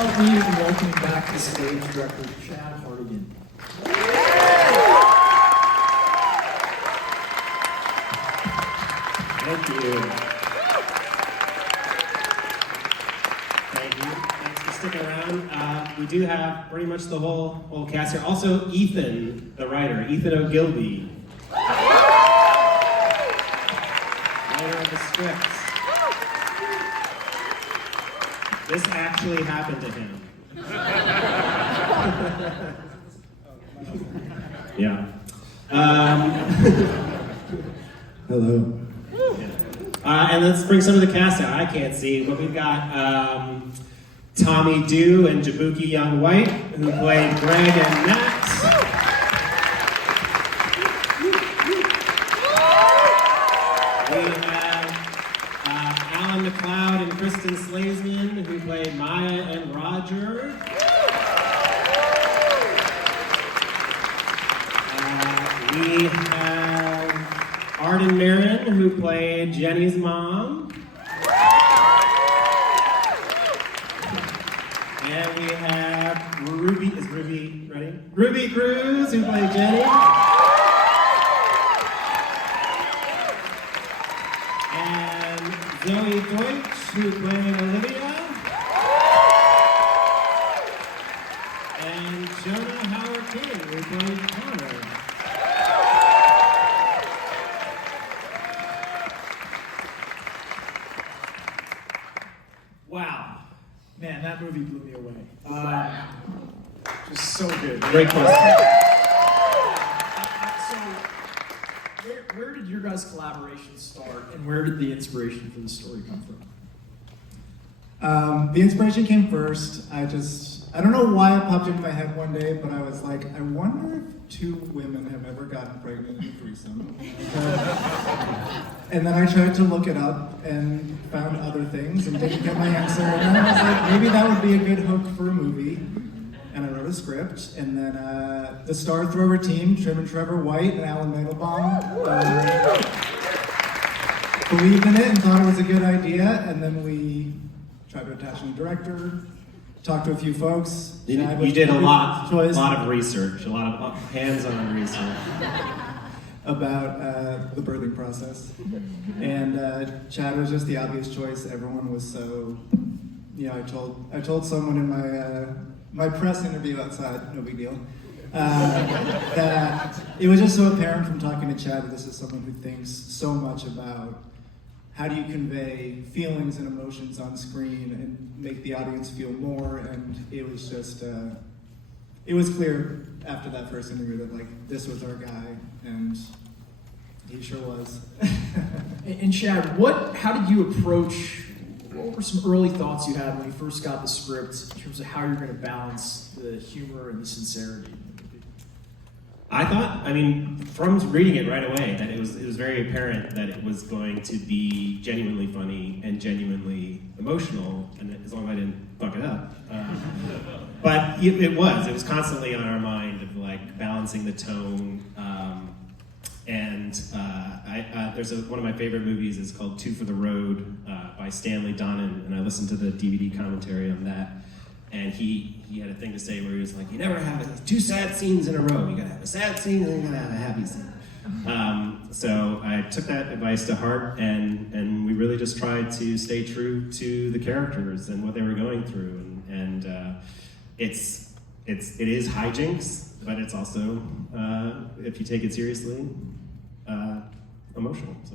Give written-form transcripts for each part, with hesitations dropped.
help me in welcoming back to the stage director Chad Hartigan. Thank you. Thank you. Thanks for sticking around. We do have pretty much the whole cast here. Also, Ethan, the writer, Ethan Ogilby. Writer of the scripts. This actually happened to him. Yeah. Hello. And let's bring some of the cast out. I can't see, but we've got Tommy Dew and Jaboukie Young White, who played Greg and Nat. We have Allan, McLeod, and Kristin Slaysman, who played Maya and Roger. We have Arden Myrin, who played Jenny's mom. And we have Ruby Cruz, who played Jenny. And Zoey Deutch, who played Olivia. And Jonah Hauer-King, who played Connor. Wow. Man, that movie blew me away. Just so good. Great question. So, where did your guys' collaboration start, and where did the inspiration for the story come from? The inspiration came first. I don't know why it popped into my head one day, but I was like, I wonder if two women have ever gotten pregnant in a threesome. And then I tried to look it up and found other things and didn't get my answer. And then I was like, maybe that would be a good hook for a movie. And I wrote a script. And then the Star Thrower team, Trim and Trevor White and Allan believed in it and thought it was a good idea. And then we tried to attach a new director, talked to a few folks. You did a lot of research, a lot of hands-on research. About the birthing process. And Chad was just the obvious choice. Everyone was so, I told someone in my press interview outside, no big deal, that it was just so apparent from talking to Chad that this is someone who thinks so much about how do you convey feelings and emotions on screen and make the audience feel more, and it was just, it was clear after that first interview that this was our guy, and he sure was. And Chad, how did you approach, what were some early thoughts you had when you first got the script in terms of how you're going to balance the humor and the sincerity? I thought, from reading it right away, that it was very apparent that it was going to be genuinely funny and genuinely emotional, and as long as I didn't fuck it up. But it was constantly on our mind of balancing the tone. There's one of my favorite movies is called Two for the Road by Stanley Donen, and I listened to the DVD commentary on that. And he had a thing to say where he was like, you never have two sad scenes in a row. You gotta have a sad scene and then you gotta have a happy scene. So I took that advice to heart, and we really just tried to stay true to the characters and what they were going through. And it is hijinks, but it's also, if you take it seriously, emotional. So.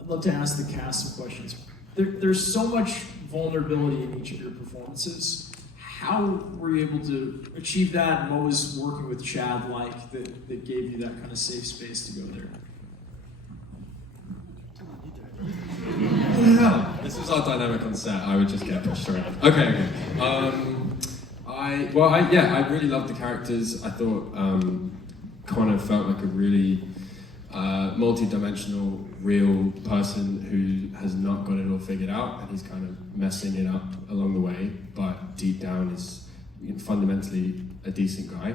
I'd love to ask the cast some questions. There's so much vulnerability in each of your performances. How were you able to achieve that, and what was working with Chad like that gave you that kind of safe space to go there? This was our dynamic on set. I would just get pushed around. Okay. I really loved the characters. I thought Connor felt like a really multi-dimensional, real person who has not got it all figured out, and he's kind of messing it up along the way, but deep down is fundamentally a decent guy,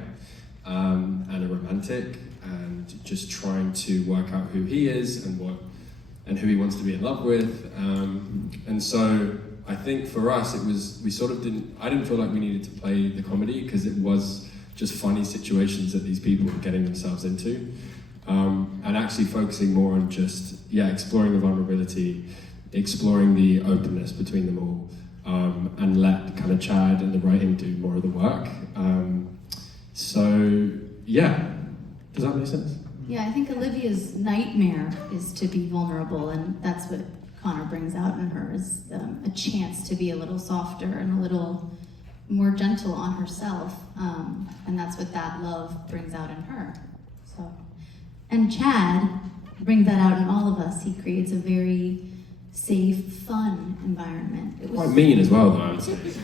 and a romantic, and just trying to work out who he is and who he wants to be in love with. And so I think for us, I didn't feel like we needed to play the comedy because it was just funny situations that these people were getting themselves into. And actually focusing more on just, exploring the vulnerability, exploring the openness between them all, and let kind of Chad and the writing do more of the work. Does that make sense? Yeah, I think Olivia's nightmare is to be vulnerable, and that's what Connor brings out in her, is a chance to be a little softer and a little more gentle on herself, and that's what that love brings out in her. So, and Chad brings that out in all of us. He creates a very safe, fun environment. It was Quite mean as well, though, I would say. It's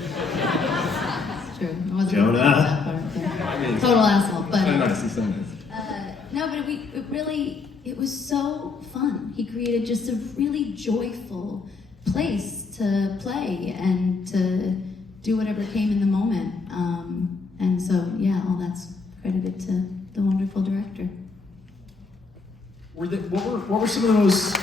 true. I wasn't Jonah. that part of it. Total asshole, but So nice, he's so nice. no, but it was so fun. He created just a really joyful place to play and to do whatever came in the moment. And so, all that's credited to the wonderful director. What were some of those,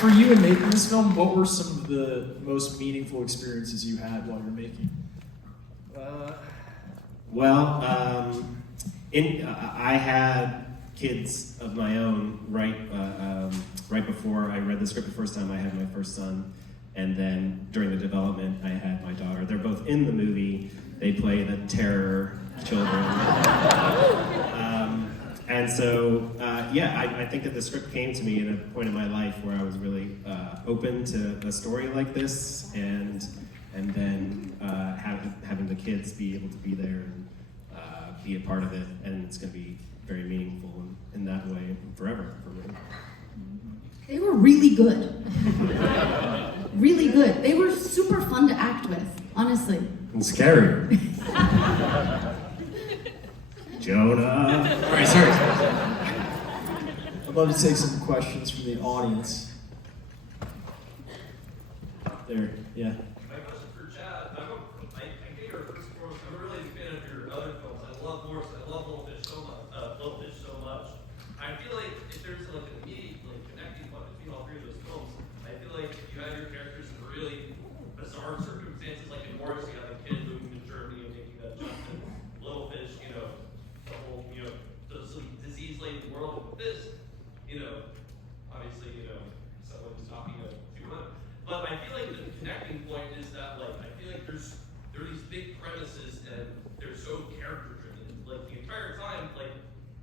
for you in making this film, what were some of the most meaningful experiences you had while you're making? I had kids of my own right before I read the script the first time. I had my first son, and then during the development, I had my daughter. They're both in the movie. They play the terror children. And so, I think that the script came to me at a point in my life where I was really open to a story like this, and then having the kids be able to be there and be a part of it, and it's going to be very meaningful in that way forever for me. They were really good. Really good. They were super fun to act with, honestly. And scary. Jonah. All right, sorry. I'd love to take some questions from the audience. There, yeah. My question for Chad, I get your first performance. I'm a really big fan of your other films. I love Little Fish so much. I feel like if there's like an immediate connecting point between all three of those films, I feel like you have your characters in really bizarre circumstances, like in Morris, you have a kid moving to Germany and making that jump, and Little Fish, the whole, some disease-laden world. With this, obviously, someone who's talking to women. But I feel like the connecting point is that, I feel like there are these big premises and they're so character-driven. Like, the entire time,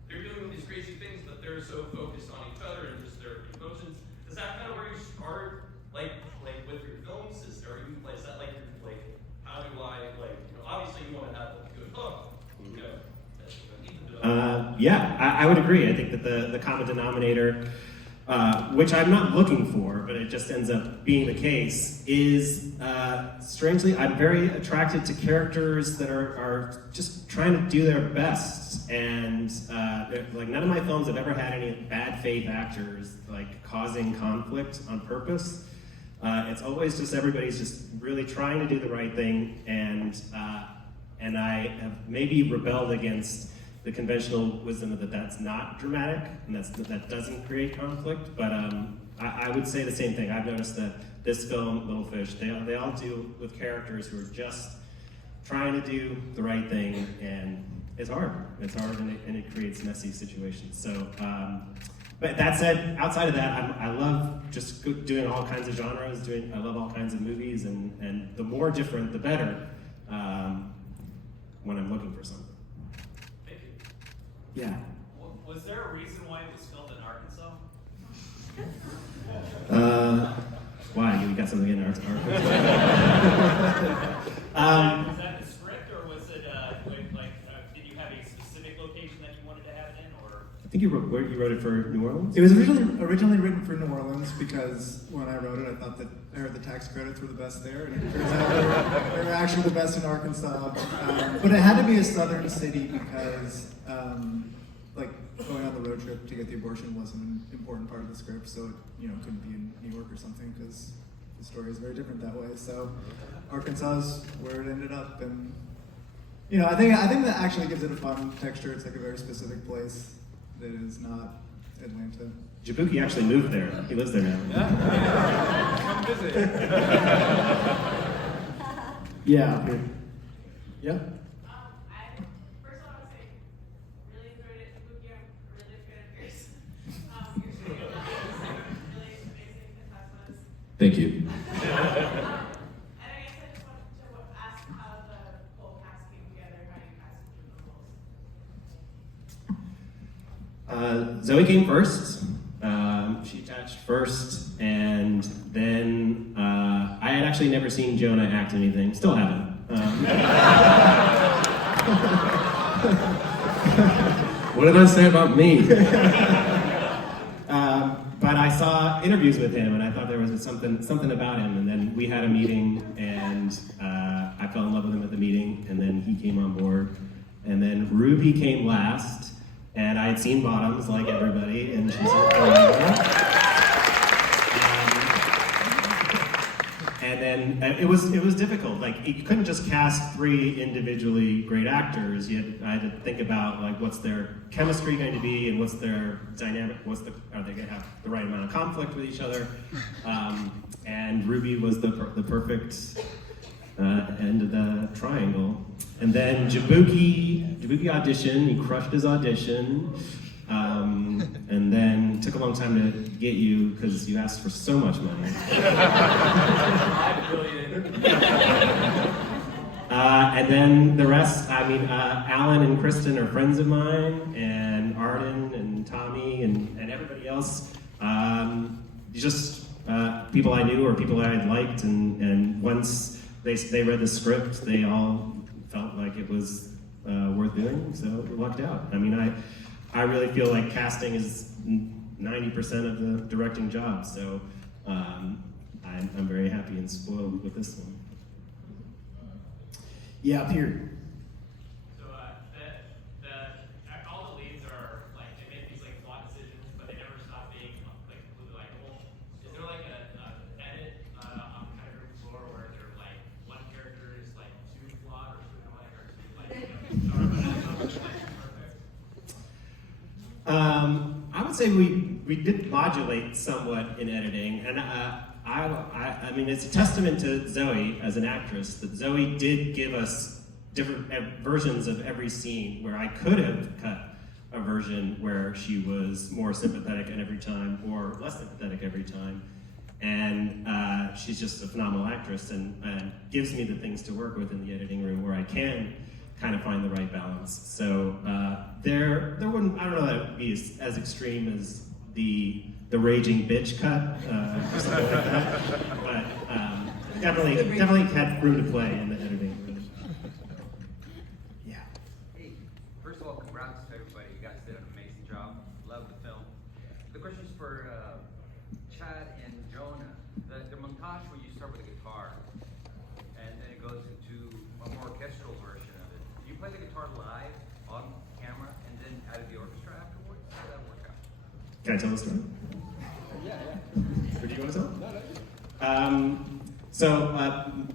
they're doing these crazy things, but they're so focused on each other and just their emotions. Is that kind of where you start, with your films? Is there even place that, how do I, obviously you want to have a good hook, I would agree. I think that the common denominator, which I'm not looking for, but it just ends up being the case, is strangely, I'm very attracted to characters that are just trying to do their best. And none of my films have ever had any bad faith actors causing conflict on purpose. It's always just everybody's just really trying to do the right thing, and I have maybe rebelled against the conventional wisdom that that's not dramatic and that doesn't create conflict. But I would say the same thing. I've noticed that this film, Little Fish, they all deal with characters who are just trying to do the right thing, and it's hard. It's hard, and it creates messy situations. So. But that said, outside of that, I love just doing all kinds of genres. I love all kinds of movies, and the more different, the better. When I'm looking for something. Thank you. Yeah. Was there a reason why it was filmed in Arkansas? Why? You got something in Arkansas? Was that the script, or was it did you have a specific location that you wanted to have it in, or? I think you wrote it for New Orleans? It was originally written for New Orleans because when I wrote it, I thought that I heard the tax credits were the best there, and it turns out they were actually the best in Arkansas. But it had to be a southern city because, going on the road trip to get the abortion was an important part of the script, so it couldn't be in New York or something because the story is very different that way. So Arkansas is where it ended up, and I think that actually gives it a fun texture. It's like a very specific place that is not Atlanta. Jaboukie actually moved there. He lives there now. Come visit. Yeah, up here. Yeah. First of all, I want to say, really enjoyed it. Jaboukie, I'm really a fan of yours. Your studio really amazing and fabulous. Thank you. And I guess I just wanted to ask how the whole cast came together, how you cast the roles. Zoey came first. She attached first, and then I had actually never seen Jonah act anything. Still haven't. What did I say about me? But I saw interviews with him, and I thought there was something about him. And then we had a meeting, and I fell in love with him at the meeting. And then he came on board, and then Ruby came last. And I had seen Bottoms like everybody, and she's and then it was difficult. Like you couldn't just cast 3 individually great actors. I had to think about like what's their chemistry going to be, and what's their dynamic. Are they going to have the right amount of conflict with each other? And Ruby was the perfect end of the triangle. And then Jaboukie auditioned, he crushed his audition, and then took a long time to get you because you asked for so much money. $5 billion. And then the rest, Allan and Kristin are friends of mine, and Arden and Tommy and everybody else. Just people I knew or people I had liked, and once they read the script, they all felt like it was worth doing, so we lucked out. I really feel like casting is 90% of the directing job, so I'm very happy and spoiled with this one. Yeah, up here. So all the leads are like they make these like plot decisions, but they never stop being like completely likable. Is there like an edit on kind of room floor where they're like one character is like too flawed or too annoying or too like perfect? I would say we did modulate somewhat in editing, and I mean it's a testament to Zoey as an actress that Zoey did give us different versions of every scene where I could have cut a version where she was more sympathetic at every time or less sympathetic every time, and she's just a phenomenal actress and gives me the things to work with in the editing room where I can kind of find the right balance. So there wouldn't, I don't know that it would be as extreme as the raging bitch cut or something like that, but definitely had room to play in the editing room. Yeah. Hey, first of all, congrats to everybody. You guys did an amazing job. Love the film. The question is for Chad and Jonah. The montage where you start with the guitar and then it goes into a more orchestral version of it. Do you play the guitar live on camera and then out of the orchestra afterwards? How did that work out? Can I tell the story? Yeah. Or do you want to tell?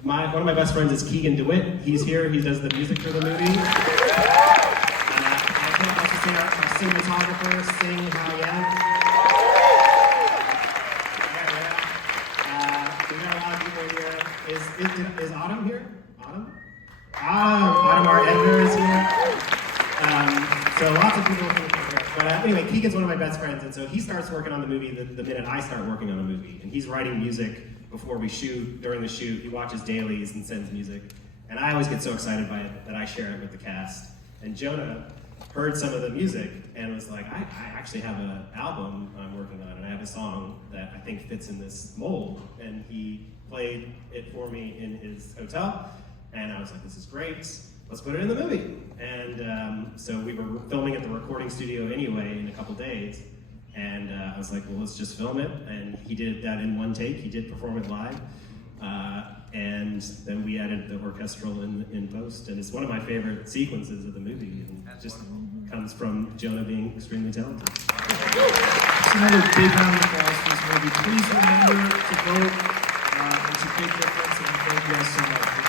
One of my best friends is Keegan DeWitt. He's here. He does the music for the movie. I can't also say our cinematographer, Sing How Yeah. We got a lot of people here. Is Autumn here? Autumn, our editor, is here. So lots of people from the country. But anyway, Keegan's one of my best friends, and so he starts working on the movie the minute I start working on a movie. And he's writing music before we shoot, during the shoot. He watches dailies and sends music. And I always get so excited by it that I share it with the cast. And Jonah heard some of the music and was like, I actually have an album I'm working on, and I have a song that I think fits in this mold. And he played it for me in his hotel, and I was like, this is great. Let's put it in the movie. And so we were filming at the recording studio anyway in a couple days. And I was like, well, let's just film it. And he did that in one take. He did perform it live. And then we added the orchestral in post. And it's one of my favorite sequences of the movie. And it just comes from Jonah being extremely talented. Just another big round of applause for this movie. Please remember to vote. It's a big difference. And thank you guys so much.